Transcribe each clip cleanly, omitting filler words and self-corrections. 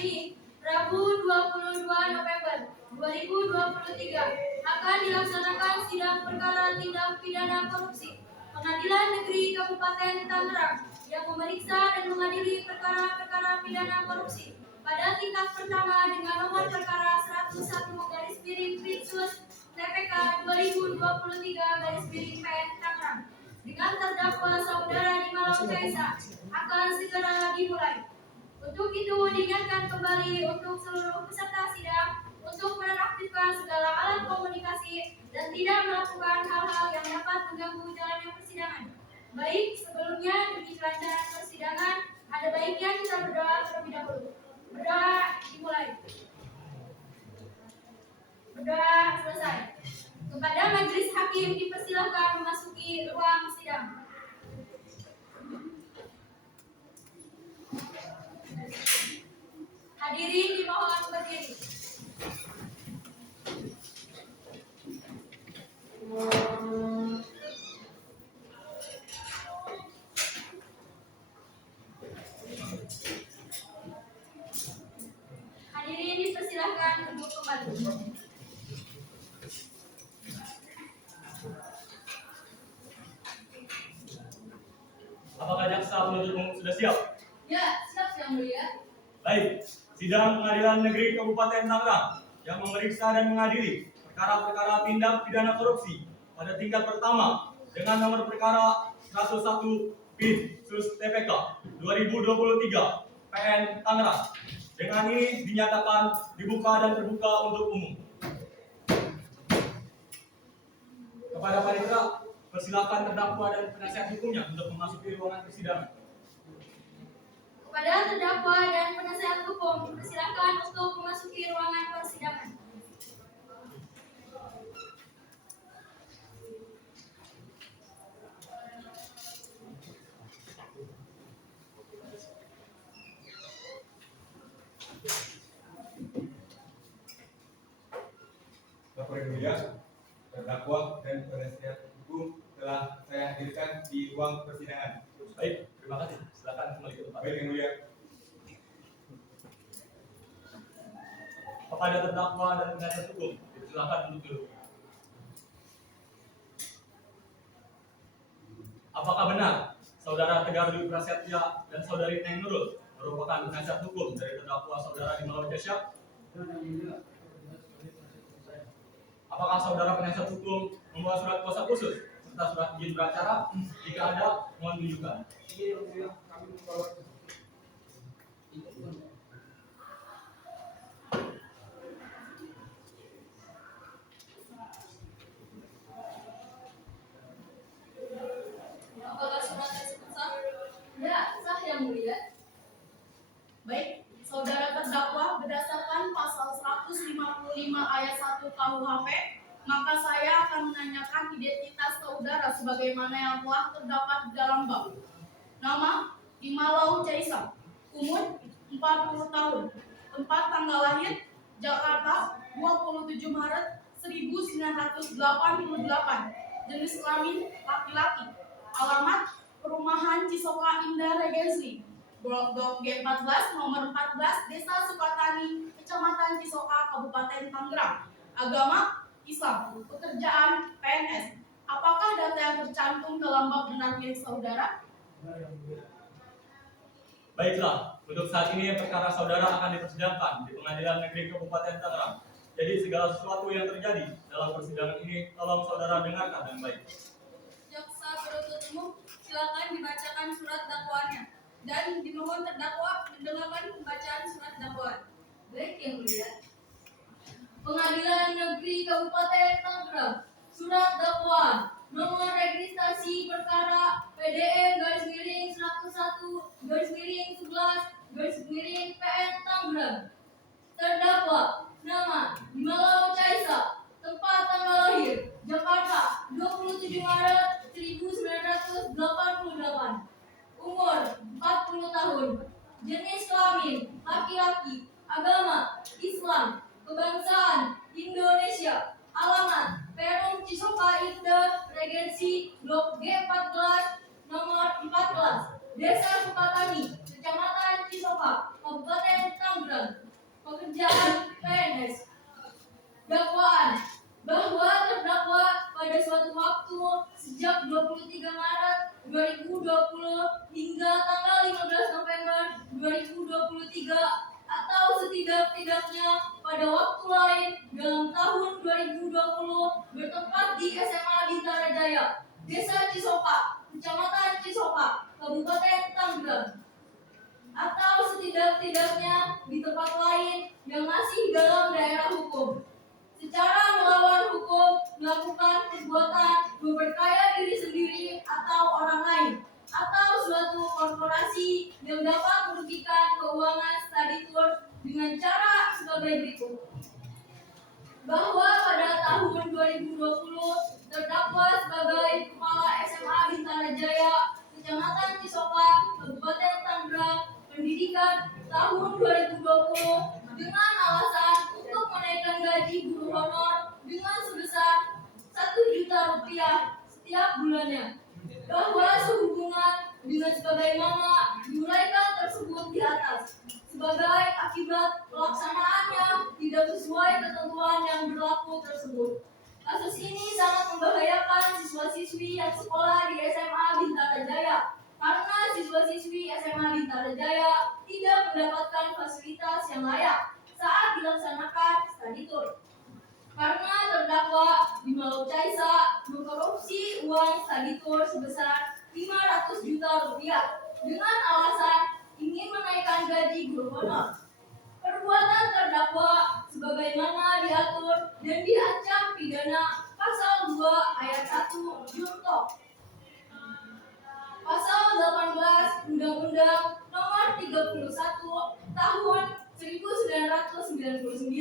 ini, Rabu 22 November 2023, akan dilaksanakan sidang perkara tindak pidana korupsi Pengadilan Negeri Kabupaten Tangerang yang memeriksa dan mengadili perkara-perkara pidana korupsi pada tingkat pertama dengan nomor perkara 101/PINSUS/TPK 2023/PN Tangerang dengan terdakwa saudara Dimalau Caisa akan segera dimulai. Untuk itu diingatkan kembali untuk seluruh peserta sidang untuk menonaktifkan segala alat komunikasi dan tidak melakukan hal-hal yang dapat mengganggu jalannya persidangan. Baik, sebelumnya demi kelancaran persidangan, ada baiknya kita berdoa terlebih dahulu. Berdoa dimulai. Berdoa selesai. Kepada majelis hakim dipersilakan memasuki ruang sidang. Hadirin dimohon berdiri. Hadirin dipersilakan duduk kembali. Apakah jaksa penuntut umum sudah siap? Ya, siap Yang Mulia. Baik, sidang Pengadilan Negeri Kabupaten Tangerang yang memeriksa dan mengadili perkara-perkara tindak pidana korupsi pada tingkat pertama dengan nomor perkara 101/PINSUS/TPK 2023 PN Tangerang. Dengan ini dinyatakan dibuka dan terbuka untuk umum. Kepada panitia, persilakan terdakwa dan penasihat hukumnya untuk memasuki ruangan persidangan. Kepada terdakwa dan penasihat hukum dipersilakan untuk memasuki ruangan persidangan. Bapak Ibu ya, terdakwa dan penasihat hukum telah saya hadirkan di ruang persidangan. Baik, terima kasih. Silakan kembali ke tempat. Baik Yang Mulia. Kepada terdakwa dan penasihat hukum, silakan duduk dulu. Apakah benar Saudara Tegar Dwi Prasetya dan Saudari Neng Nurul merupakan penasihat hukum dari terdakwa Saudara Dimalau Caisa? Apakah Saudara penasihat hukum membawa surat kuasa khusus serta surat izin beracara? Jika ada, mohon tunjukkan. Apakah surat tersebut sah? Ya, sah Yang Mulia. Baik, saudara terdakwa berdasarkan pasal 155 ayat 1 KUHP, maka saya akan menanyakan identitas saudara sebagaimana yang telah terdapat di dalam bap. Nama Dimalau Caisa, umur 40 tahun, tempat tanggal lahir Jakarta 27 Maret 1988, jenis kelamin laki-laki, alamat Perumahan Cisoka Indah Regency, Blok G14 nomor 14, Desa Sukatani, Kecamatan Cisoka, Kabupaten Tangerang. Agama Islam, pekerjaan PNS. Apakah data yang tercantum dalam bap benar milik saudara? Baiklah, untuk saat ini perkara saudara akan dipersidangkan di Pengadilan Negeri Kabupaten Tangerang. Jadi segala sesuatu yang terjadi dalam persidangan ini tolong saudara dengarkan dengan baik. Jaksa penuntut umum, silakan dibacakan surat dakwaannya dan dimohon terdakwa mendengarkan pembacaan surat dakwaan. Baik Yang Mulia. Pengadilan Negeri Kabupaten Tangerang, surat dakwaan nomor registrasi perkara PDE-101-11-PN Tangerang. Terdakwa nama Dimalau Caisa, tempat tanggal lahir Jakarta 27 Maret 1988, umur 40 tahun, jenis kelamin laki-laki, agama Islam, kebangsaan Indonesia, alamat Perum Cisoka Indah Regency, Blok G14 nomor 14, Desa Sukatani, Kecamatan Cisoka, Kabupaten Tangerang. Tanggerang. Pekerjaan PNS. Dakwaan bahwa terdakwa pada suatu waktu sejak 23 Maret 2020 hingga tanggal 15 November 2023 atau setidak-tidaknya pada waktu lain dalam tahun 2020 bertempat di SMA Bintara Jaya, Desa Cisoka, Kecamatan Cisoka, Kabupaten Tanggerang, atau setidak-tidaknya di tempat lain yang masih dalam daerah hukum, secara melawan hukum, melakukan perbuatan memperkaya diri sendiri atau orang lain, atau suatu korporasi yang dapat merugikan keuangan study tour dengan cara sebagai berikut. Bahwa pada tahun 2020 terdakwa sebagai Kepala SMA Bintara Jaya, Kecamatan Cisoka, Kabupaten Tanggerang, pendidikan tahun 2020 dengan alasan untuk menaikkan gaji guru honor dengan sebesar 1 juta rupiah setiap bulannya, bahwa sehubungan dengan sebagaimana diuraikan tersebut di atas sebagai akibat pelaksanaannya tidak sesuai ketentuan yang berlaku tersebut. Kasus ini sangat membahayakan siswa-siswi yang sekolah di SMA Bintara Jaya karena siswa-siswi SMA Bintara Jaya tidak mendapatkan fasilitas yang layak saat dilaksanakan study tour. Karena terdakwa Bimalau Caisa mengkorupsi uang study tour sebesar 500 juta rupiah dengan alasan ingin menaikkan gaji guru honor. Perbuatan terdakwa sebagaimana diatur dan diancam pidana pasal 2 ayat 1 Junto pasal 18 Undang-Undang Nomor 31 Tahun 1999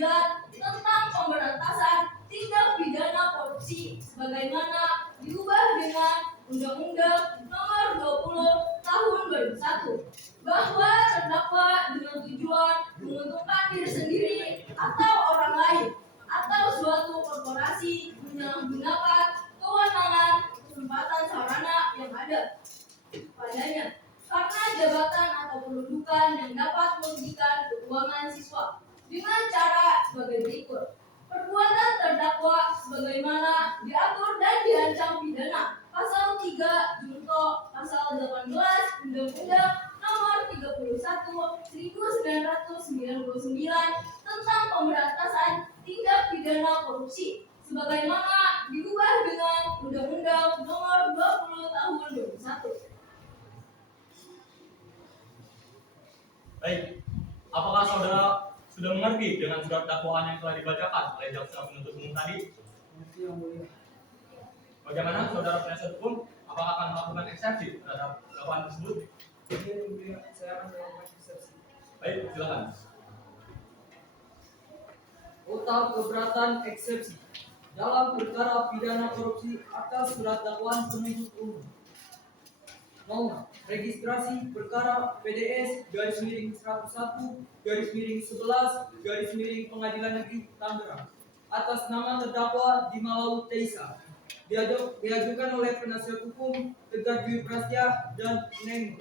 tentang pemberantasan tindak pidana korupsi sebagaimana diubah dengan Undang-Undang Nomor 20 Tahun 2001, bahwa terdakwa dengan tujuan menguntungkan diri sendiri atau orang lain atau suatu korporasi menyalahgunakan kewenangan kesempatan sarana yang ada padanya karena jabatan atau kedudukan yang dapat merugikan keuangan siswa dengan cara sebagai berikut. Perbuatan terdakwa sebagaimana diatur dan diancam pidana pasal 3 Junto pasal 18 Undang-Undang Nomor 31 1999 tentang pemberantasan tindak pidana korupsi sebagaimana diubah dengan Undang-Undang Nomor 20 Tahun 2001. Baik, apakah saudara sudah mengerti dengan surat dakwaan yang telah dibacakan oleh jaksa penuntut umum tadi? Bagaimana saudara penasihat hukum? Apakah akan melakukan eksepsi terhadap dakwaan tersebut? Saya akan melakukan eksepsi. Baik, silakan. Nota keberatan eksepsi dalam perkara pidana korupsi atas surat dakwaan penuntut umum. Nomor registrasi perkara PDS _101 _11 Pengadilan Negeri Tangerang atas nama terdakwa Bimalau Caisa diajukan oleh penasihat hukum Tegar Dwi Prasetya dan Neng,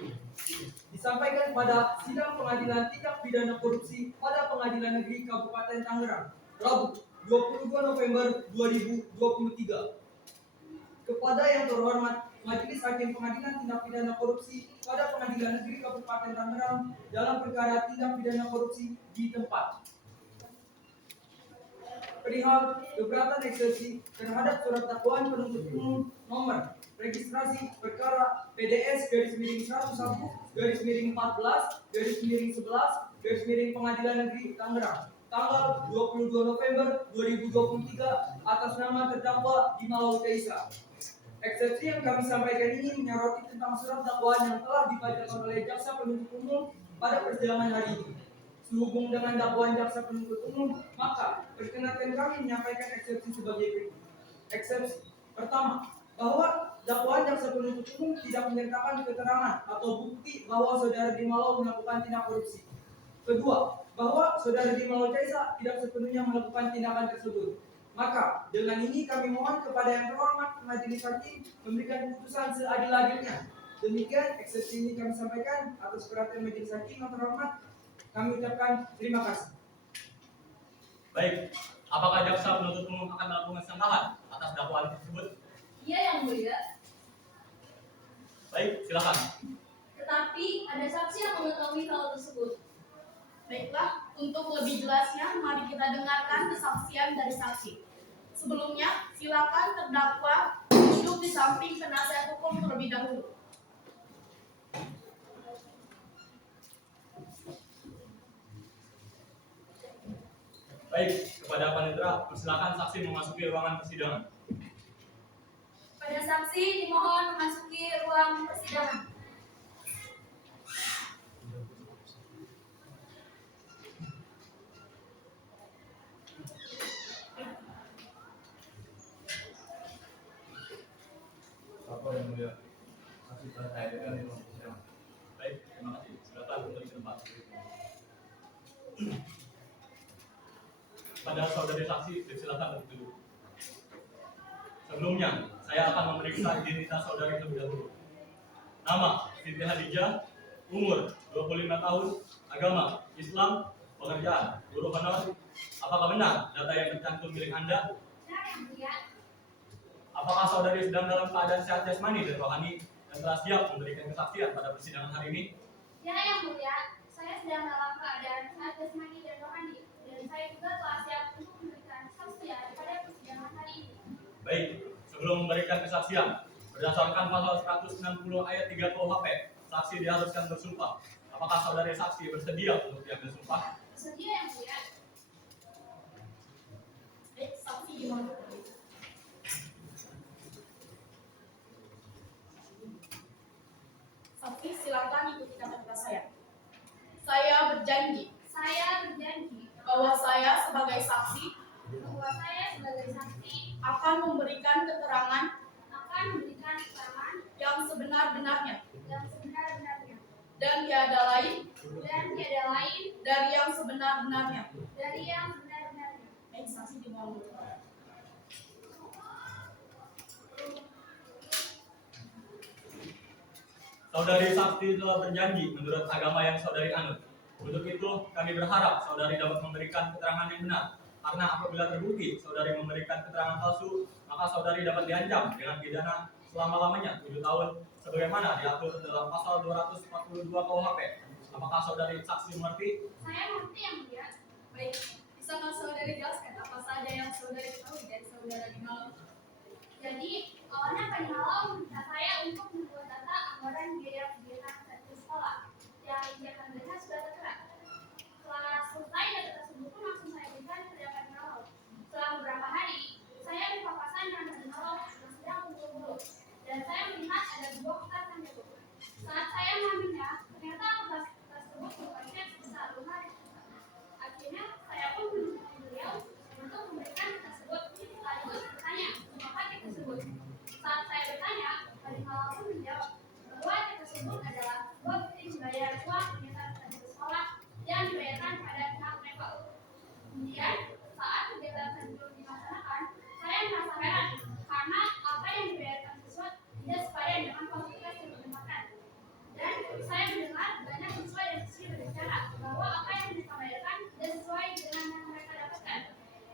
disampaikan pada sidang pengadilan tindak pidana korupsi pada Pengadilan Negeri Kabupaten Tangerang Rabu 22 November 2023 kepada yang terhormat Majelis Hakim Pengadilan Tindak Pidana Korupsi pada Pengadilan Negeri Kabupaten Tangerang dalam perkara tindak pidana korupsi di tempat. Perihal keberatan eksepsi terhadap surat dakwaan penuntut umum nomor registrasi perkara PDS _101 _14 _11 Pengadilan Negeri Tangerang tanggal 22 November 2023 atas nama terdakwa Bimalau Caisa. Eksepsi yang kami sampaikan ini menyoroti tentang surat dakwaan yang telah dibacakan oleh jaksa penuntut umum pada persidangan hari ini. Sehubung dengan dakwaan jaksa penuntut umum, maka perkenankan kami menyampaikan eksepsi sebagai berikut. Eksepsi pertama, bahwa dakwaan jaksa penuntut umum tidak menyertakan keterangan atau bukti bahwa saudara Bimalau melakukan tindak korupsi. Kedua, bahwa saudara Bimalau Caisa tidak sepenuhnya melakukan tindakan tersebut. Maka dengan ini kami mohon kepada yang terhormat Majelis Hakim memberikan putusan seadil-adilnya. Demikian eksepsi ini kami sampaikan atas perhatian Majelis Hakim yang terhormat. kami ucapkan terima kasih. Baik, apakah jaksa penuntut umum akan melakukan sanggahan atas dakwaan tersebut? Iya yang mulia. Baik, silakan. Tetapi ada saksi yang mengetahui hal tersebut. Baiklah, untuk lebih jelasnya, mari kita dengarkan kesaksian dari saksi. Sebelumnya, silakan terdakwa duduk di samping penasihat hukum terlebih dahulu. Baik, kepada panitera, persilakan saksi memasuki ruangan persidangan. Pada saksi dimohon memasuki ruang persidangan. Apa yang mulia? Masih saya dengan di ruang persidangan. Baik, terima kasih. Silakan kembali ke tempat. Pada saudari saksi, silakan duduk. Sebelumnya, saya akan memeriksa identitas saudari terlebih dahulu. Nama, Siti Hadijah, umur 25 tahun, agama, Islam, pekerjaan, guru honor. Apakah benar data yang tercantum milik Anda? Benar yang mulia. Apakah saudari sedang dalam keadaan sehat jasmani dan rohani dan telah siap memberikan kesaksian pada persidangan hari ini? Ya yang mulia, saya sedang dalam keadaan sehat jasmani dan rohani, dan saya juga telah siap untuk memberikan kesaksian pada persidangan hari ini. Baik, sebelum memberikan kesaksian, berdasarkan pasal 160 ayat 3 KUHP, saksi diharuskan bersumpah. Apakah saudari saksi bersedia untuk diambil sumpah? Bersedia yang mulia. Baik, saksi dimohon. Saksi silakan ikuti kata-kata saya. Saya berjanji Saya berjanji bahwa saya sebagai saksi bahwa saya sebagai saksi akan memberikan keterangan akan memberikan keterangan yang sebenar-benarnya yang sebenar-benarnya dan tiada lain dari yang sebenar-benarnya. dari yang sebenar-benarnya. Baik, saksi dimohon. Saudari saksi telah berjanji menurut agama yang saudari anut. Untuk itu, kami berharap saudari dapat memberikan keterangan yang benar. Karena apabila terbukti saudari memberikan keterangan palsu, maka saudari dapat diancam dengan pidana selama-lamanya 7 tahun sebagaimana diatur dalam pasal 242 KUHP. Apakah saudari saksi mengerti? Saya mengerti yang mulia. Baik, bisakah saudari jelaskan apa saja yang saudari ketahui dari saudara di malam? Jadi, awalnya Pak Malau meminta saya untuk membuat data anggaran biaya kegiatan satu sekolah yang rincian mereka sudah tertera. Setelah selesai data tersebut pun langsung saya berikan kepada Pak Malau. Setelah beberapa hari, saya berpapasan dengan Pak Malau yang sedang kumpul-kumpul dan saya melihat ada 2 kertas yang jatuh. Saat saya mengambilnya, ternyata kertas tersebut berpakaian sebesar lemari. Akhirnya, saya pun menghubungi beliau untuk memberikan tersebut sekaligus bertanya mengapa cek tersebut. Saat saya bertanya, Pak Malau pun menjawab bahwa cek tersebut adalah sebuah bukti membayar uang kegiatan satu sekolah yang dibayarkan pada pihak Nepal. Kemudian, saat kegiatan tersebut dilaksanakan, saya merasa heran karena apa yang dibayarkan siswa tidak sepadan dengan fasilitas yang didapatkan. Dan saya mendengar banyak siswa dan siswi berbicara bahwa apa yang mereka bayarkan tidak sesuai dengan yang mereka dapatkan.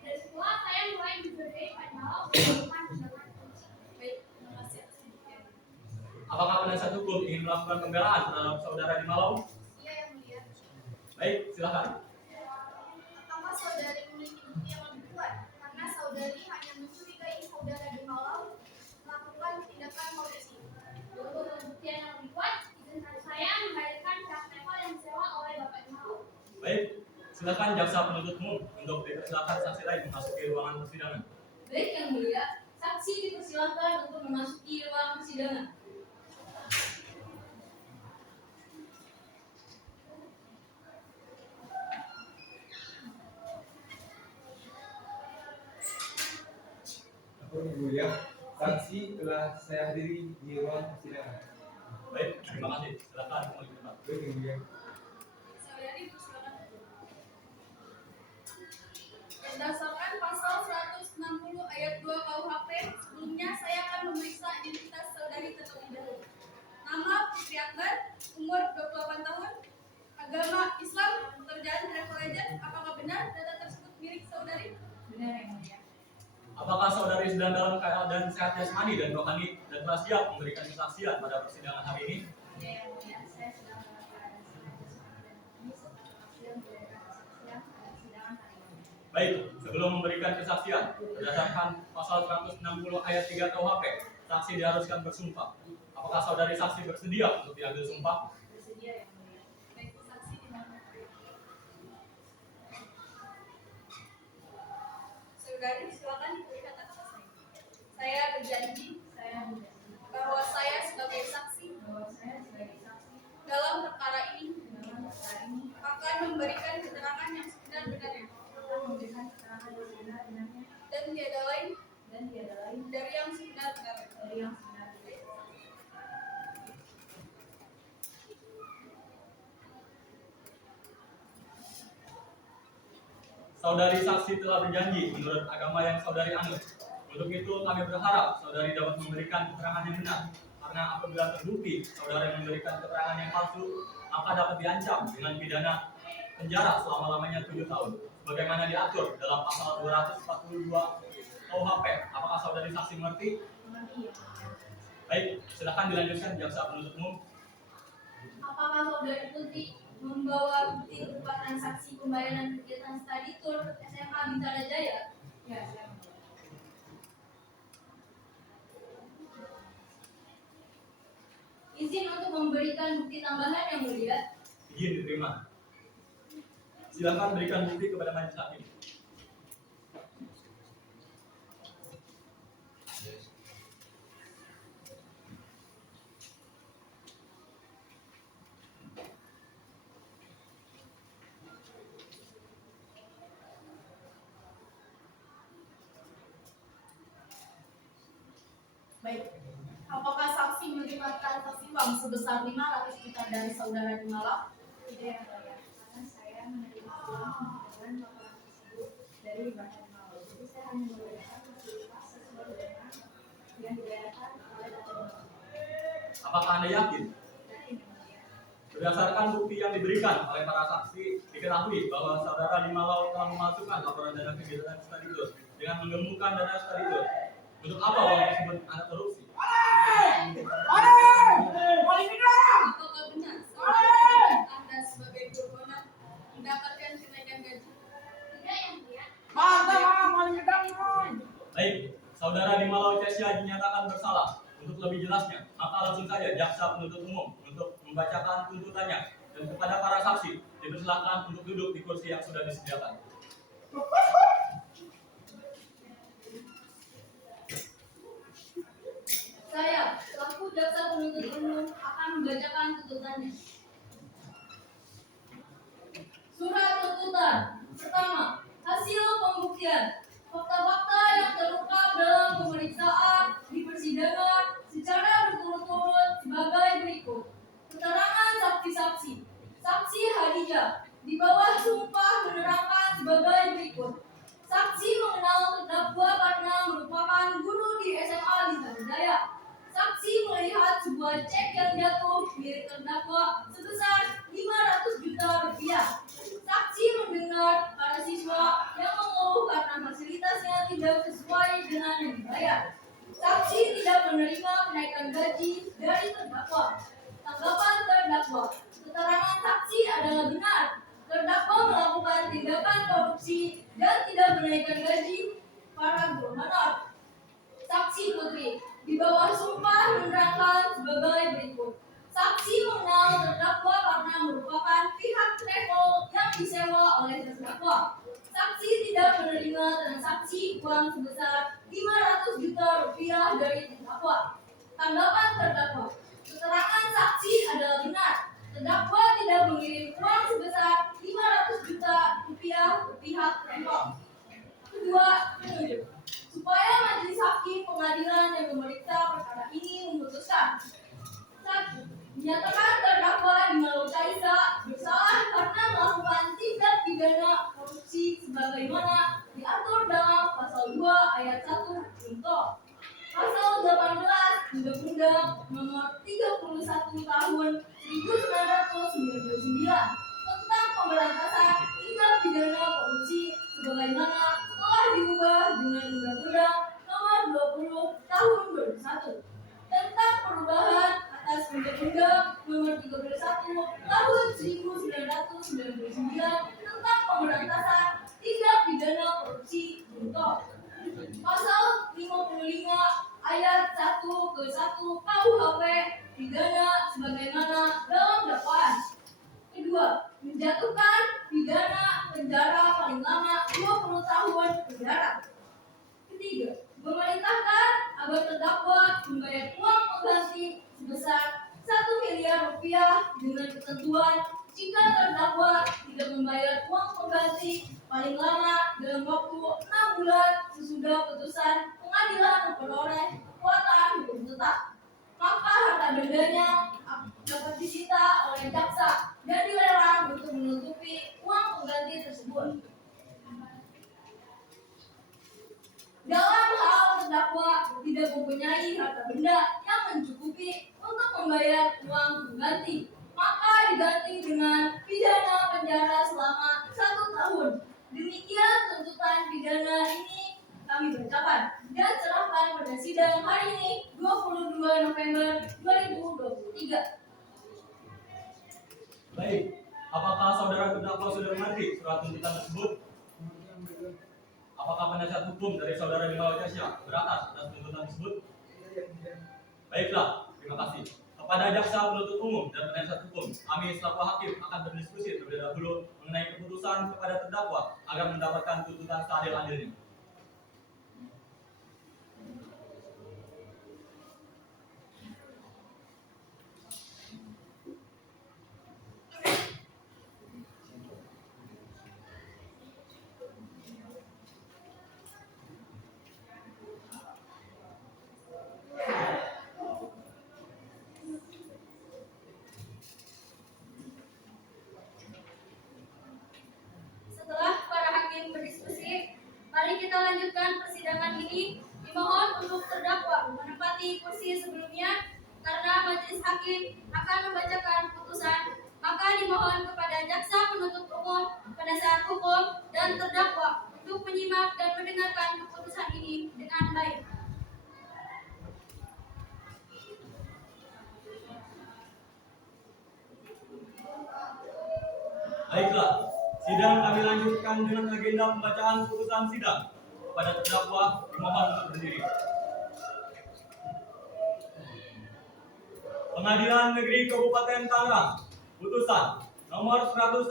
Dan setelah saya mulai mencurigai Pak Malau melakukan tindakan korupsi. Baik, terima kasih. Apakah penasihat hukum ingin melakukan pembelaan terhadap saudara di Malau? Iya yang mulia. Baik, silakan. Pertama, saudari memiliki bukti yang lebih kuat karena saudari hanya mencurigai saudara di Malau melakukan tindakan korupsi. Untuk pembuktian yang lebih kuat, izinkan saya menghadirkan pihak Nepal yang disewa oleh Bapak di Malau. Baik, silakan jaksa penuntut umum untuk dipersilakan saksi lain memasuki ruangan persidangan. Baik yang mulia, saksi dipersilakan untuk memasuki ruang persidangan. Apa yang mulia? Saksi telah saya hadiri di ruang persidangan. Baik, terima kasih. Silakan kembali ke tempat. Baik yang mulia. Saudari silakan. Berdasarkan pasal 160 ayat 2 KUHP, sebelumnya saya akan memeriksa identitas saudari terlebih dahulu. Nama Putri Akbar, umur 28 tahun, agama Islam, pekerjaan travel agent, apakah benar data tersebut milik saudari? Benar yang mulia. Apakah saudari sedang dalam keadaan sehat jasmani dan rohani dan telah siap memberikan kesaksian pada persidangan hari ini? Ya yang mulia, saya sedang dalam keadaan sehat jasmani dan rohani serta berhasil memberikan kesaksian pada persidangan hari ini. Baik, sebelum memberikan kesaksian, berdasarkan pasal 160 ayat 3 KUHP, saksi diharuskan bersumpah. Apakah saudari saksi bersedia untuk diambil sumpah? Bersedia yang mulia. Baik, saksi dimana? Saudari, silakan diberikan atas saya. Saya berjanji Saya berjanji bahwa saya sebagai saksi bahwa saya sebagai saksi dalam perkara ini dalam perkara ini akan memberikan keterangan yang sebenar-benarnya akan memberikan keterangan yang sebenar-benarnya dan tiada lain dari yang sebenar-benarnya. dari yang sebenar-benarnya. Saudari saksi telah berjanji menurut agama yang saudari anut. Untuk itu kami berharap saudari dapat memberikan keterangan yang benar. Karena apabila terbukti saudari memberikan keterangan yang palsu, maka dapat diancam dengan pidana penjara selama-lamanya 7 tahun. Sebagaimana diatur dalam pasal 242 KUHP. Apakah saudari saksi mengerti? Mengerti yang mulia. Baik, silakan dilanjutkan jaksa penuntut umum. Apakah saudari Putri membawa bukti berupa transaksi pembayaran kegiatan study tour SMA Bintara Jaya? Ya, saya mengerti. Izin untuk memberikan bukti tambahan yang mulia. Izin diterima. Silakan berikan bukti kepada majelis hakim. Baik. Apakah saksi menerima transaksi uang sebesar 500 juta dari saudara di Malang? Tidak yang mulia. Karena saya menerima uang dengan laporan tersebut dari bahan malu. Jadi saya hanya memberikan fasilitas sesuai dengan yang dibayarkan oleh data malu. Apakah Anda yakin? Yakin yang mulia. Berdasarkan bukti yang diberikan oleh para saksi, diketahui bahwa saudara di Malau telah memasukkan laporan dana kegiatan study tour dengan menggemukkan dana study tour. Untuk apa uang tersebut Anda korupsi? Apakah benar saudara Anda sebagai gubernur mendapatkan kenaikan gaji? Tidak yang mulia. Baik, saudara di Malau Cesia dinyatakan bersalah. Untuk lebih jelasnya, maka langsung saja jaksa penuntut umum untuk membacakan tuntutannya dan kepada para saksi dipersilakan untuk duduk di kursi yang sudah disediakan. Saya, selaku jaksa penuntut umum, akan membacakan tuntutannya. Surat tuntutan pertama, hasil pembuktian. Fakta-fakta yang terungkap dalam pemeriksaan di persidangan secara berturut-turut sebagai berikut. Keterangan saksi-saksi. Saksi Hadijah di bawah sumpah menerangkan sebagai berikut. Saksi mengenal terdakwa karena merupakan guru di SMA Bintara Jaya. Saksi melihat sebuah cek yang jatuh milik terdakwa sebesar 500 juta rupiah. Saksi mendengar para siswa yang mengeluh karena fasilitasnya tidak sesuai dengan yang dibayar. Saksi tidak menerima kenaikan gaji dari terdakwa. Tanggapan terdakwa. Keterangan saksi adalah benar. Terdakwa melakukan tindakan korupsi dan tidak menaikkan gaji para guru honor. Saksi Putri di bawah sumpah menerangkan sebagai berikut. Saksi mengenal terdakwa karena merupakan pihak travel yang disewa oleh terdakwa. Saksi tidak menerima transaksi uang sebesar 500 juta rupiah dari terdakwa. Tanggapan terdakwa. Keterangan saksi adalah benar. Terdakwa tidak mengirim uang sebesar 500 juta rupiah ke pihak travel. Kedua, penuntut. Supaya majelis hakim pengadilan yang memeriksa perkara ini memutuskan. 1. Menyatakan terdakwa di Malau Caisa bersalah karena melakukan tindak pidana korupsi sebagaimana diatur dalam pasal 2 ayat 1 contoh. Pasal 18 Undang-Undang Nomor 31 Tahun 1999 tentang pemberantasan tahun penjara. Ketiga, memerintahkan agar terdakwa membayar uang pengganti sebesar 1 miliar rupiah dengan ketentuan jika terdakwa tidak membayar uang pengganti paling lama dalam waktu 6 bulan sesudah putusan pengadilan memperoleh kekuatan hukum tetap, maka harta bendanya dapat disita oleh jaksa dan dilelang untuk menutupi uang pengganti tersebut. Dalam hal terdakwa tidak mempunyai harta benda yang mencukupi untuk membayar uang pengganti, maka diganti dengan pidana penjara selama 1 tahun. Demikian tuntutan pidana ini kami bacakan dan serahkan pada sidang hari ini 22 November 2023. Baik, apakah saudara terdakwa sudah mengerti surat tuntutan tersebut? Apakah penasihat hukum dari saudara Bima Wicesya beratas atas tuntutan tersebut? Baiklah, terima kasih. Kepada jaksa penuntut umum dan penasihat hukum, kami selaku hakim akan berdiskusi terlebih dahulu mengenai keputusan kepada terdakwa agar mendapatkan tuntutan seadil-adilnya. Setelah para hakim berdiskusi, mari kita lanjutkan persidangan ini. Dimohon untuk terdakwa menempati kursi sebelumnya karena majelis hakim akan membacakan putusan. Maka dimohon kepada jaksa penuntut umum, penasihat hukum, dan terdakwa untuk menyimak dan mendengarkan keputusan ini dengan baik. Baiklah, sidang kami lanjutkan dengan agenda pembacaan putusan sidang. Kepada terdakwa dimohon untuk berdiri. Pengadilan Negeri Kabupaten Tangerang, putusan nomor 101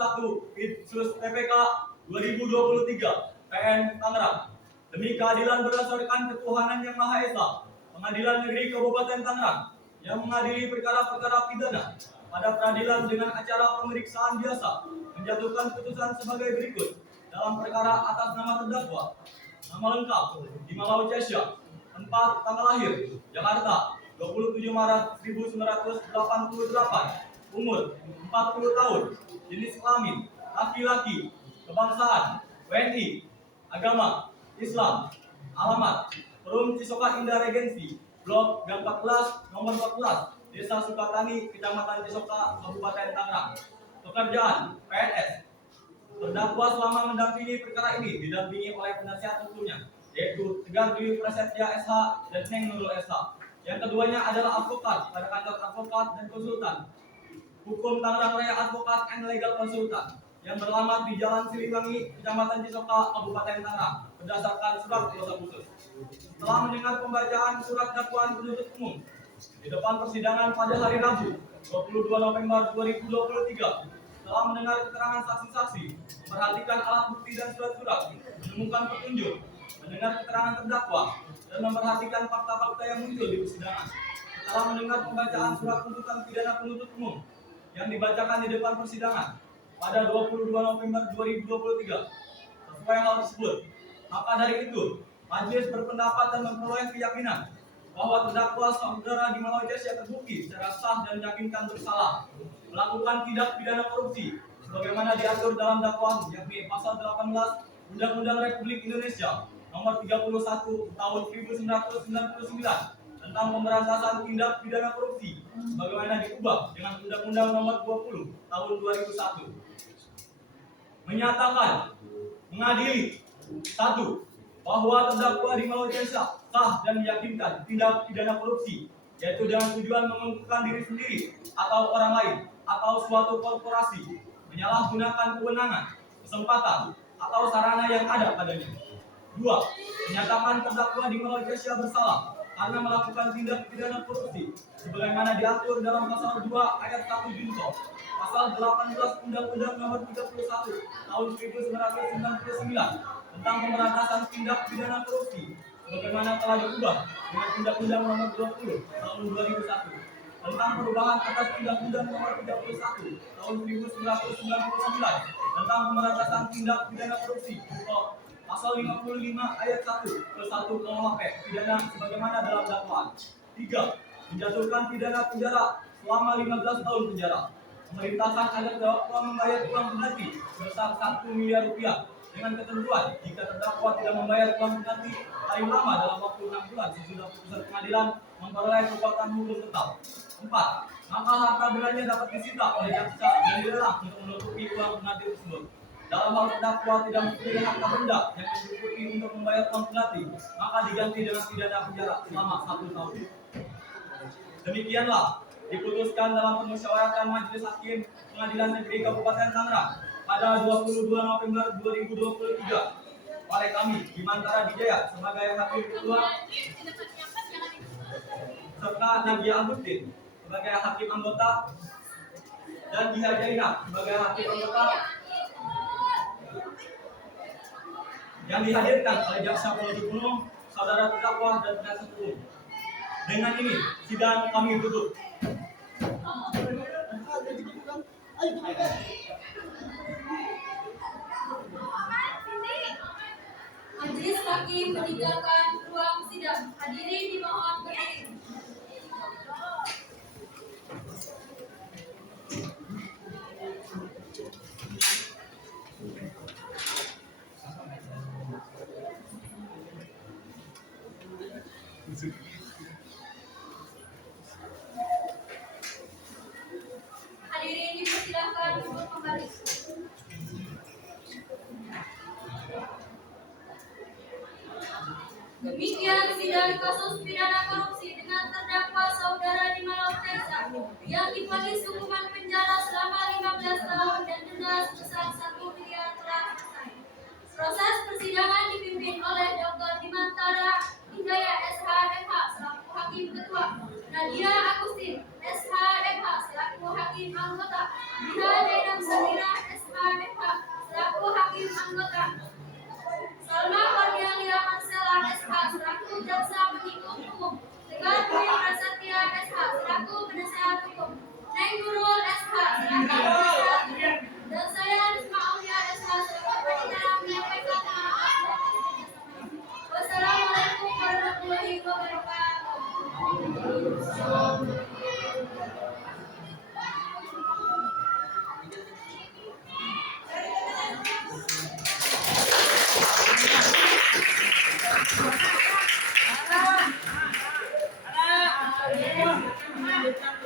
Itsus TPK 2023 PN Tangerang. Demi keadilan berdasarkan ketuhanan yang Maha Esa, Pengadilan Negeri Kabupaten Tangerang yang mengadili perkara-perkara pidana pada peradilan dengan acara pemeriksaan biasa menjatuhkan putusan sebagai berikut dalam perkara atas nama terdakwa. Nama lengkap Bima Wicesya, tempat tanggal lahir Jakarta 27 Maret 1988, umur 40 tahun, jenis kelamin laki-laki, kebangsaan WNI, agama Islam, alamat Perum Cisoka Indah Regensi, Blok Gang 14, nomor 14, Desa Sukatani, Kecamatan Cisoka, Kabupaten Tangerang. Pekerjaan PNS. Terdakwa selama mendampingi perkara ini didampingi oleh penasihat hukumnya, yaitu Tegar Dwi Prasetya SH dan Neng Nurul SH. Yang keduanya adalah advokat pada kantor advokat dan konsultan hukum Tangerang Raya Advokat and Legal Konsultan yang beralamat di Jalan Siliwangi, Kecamatan Cisoka, Kabupaten Tangerang, berdasarkan surat kuasa khusus. Setelah mendengar pembacaan surat dakwaan penuntut umum di depan persidangan pada hari Rabu 22 November 2023, setelah mendengar keterangan saksi-saksi, memperhatikan alat bukti dan surat-surat, menemukan petunjuk, mendengar keterangan terdakwa, dan memperhatikan fakta-fakta yang muncul di persidangan. Setelah mendengar pembacaan surat tuntutan pidana penuntut umum yang dibacakan di depan persidangan pada 22 November 2023, sesuai hal tersebut, maka dari itu, majelis berpendapat dan memperoleh keyakinan bahwa terdakwa saudara Bima Wicesya terbukti secara sah dan meyakinkan bersalah melakukan tindak pidana korupsi sebagaimana diatur dalam dakwaan, yakni pasal 18 Undang-Undang Republik Indonesia nomor 31 tahun 1999 tentang pemberantasan tindak pidana korupsi sebagaimana diubah dengan Undang-Undang nomor 20 tahun 2001. Menyatakan mengadili 1. Bahwa terdakwa Bima Wicesya sah dan meyakinkan tindak pidana korupsi, yaitu dengan tujuan menguntungkan diri sendiri atau orang lain atau suatu korporasi, menyalahgunakan kewenangan, kesempatan, atau sarana yang ada padanya. 2. Menyatakan terdakwa Bima Wicesya bersalah karena melakukan tindak pidana korupsi sebagaimana diatur dalam pasal 2 ayat 1 junto pasal 18 Undang-Undang nomor 31 tahun 1999 tentang pemberantasan tindak pidana korupsi sebagaimana telah diubah dengan Undang-Undang Nomor 20 Tahun 2001 tentang perubahan atas Undang-Undang Nomor 31 Tahun 1999 tentang pemberantasan tindak pidana korupsi pasal 55 ayat 1 ke 1 KUHP pidana sebagaimana dalam dakwaan. 3. Menjatuhkan pidana penjara selama 15 tahun penjara. Memerintahkan agar terdakwa membayar uang pengganti sebesar 1 miliar rupiah dengan ketentuan jika terdakwa tidak membayar uang pengganti paling lama dalam waktu 6 bulan sesudah putusan pengadilan memperoleh kekuatan hukum tetap. 4. Maka harta bendanya dapat disita oleh jaksa dan dilelang untuk menutupi uang pengganti tersebut. Dalam hal terdakwa tidak mempunyai harta benda yang mencukupi untuk membayar uang pengganti, maka diganti dengan pidana penjara selama 1 tahun. Demikianlah diputuskan dalam permusyawaratan Majelis Hakim Pengadilan Negeri Kabupaten Tangerang pada 22 November 2023 oleh kami Bimantara Dijaya sebagai Hakim Ketua serta Nadia Agustin sebagai Hakim Anggota dan Jiha Jaina sebagai Hakim Anggota yang dihadirkan oleh jaksa penuntut umum, saudara terdakwa dan penasihat hukum. Dengan ini sidang kami tutup. Majelis Hakim meninggalkan ruang sidang. Hadirin dimohon berdiri. Hadirin dipersilakan duduk kembali. Demikian sidang kasus pidana korupsi dengan terdakwa saudara Dimalau Teza yang divonis hukuman penjara selama 15 tahun dan denda sebesar 1 miliar telah selesai. Proses persidangan dipimpin oleh Dr. Bimantara Dijaya SH.MH selaku Hakim Ketua, Nadia Agustin SH.MH selaku Hakim Anggota, Jiha Jaina Safira SH.MH selaku Hakim Anggota, Salma Cornelia Marcella SH selaku Jaksa Penuntut Umum, Tegar Dwi Prasetya SH selaku Penasehat Hukum, Neng Nurul SH selaku Penasehat Hukum, dan saya Risma Aulia SH selaku Pengacara menyampaikan terima kasih. Wassalamualaikum warahmatullahi wabarakatuh. Anak.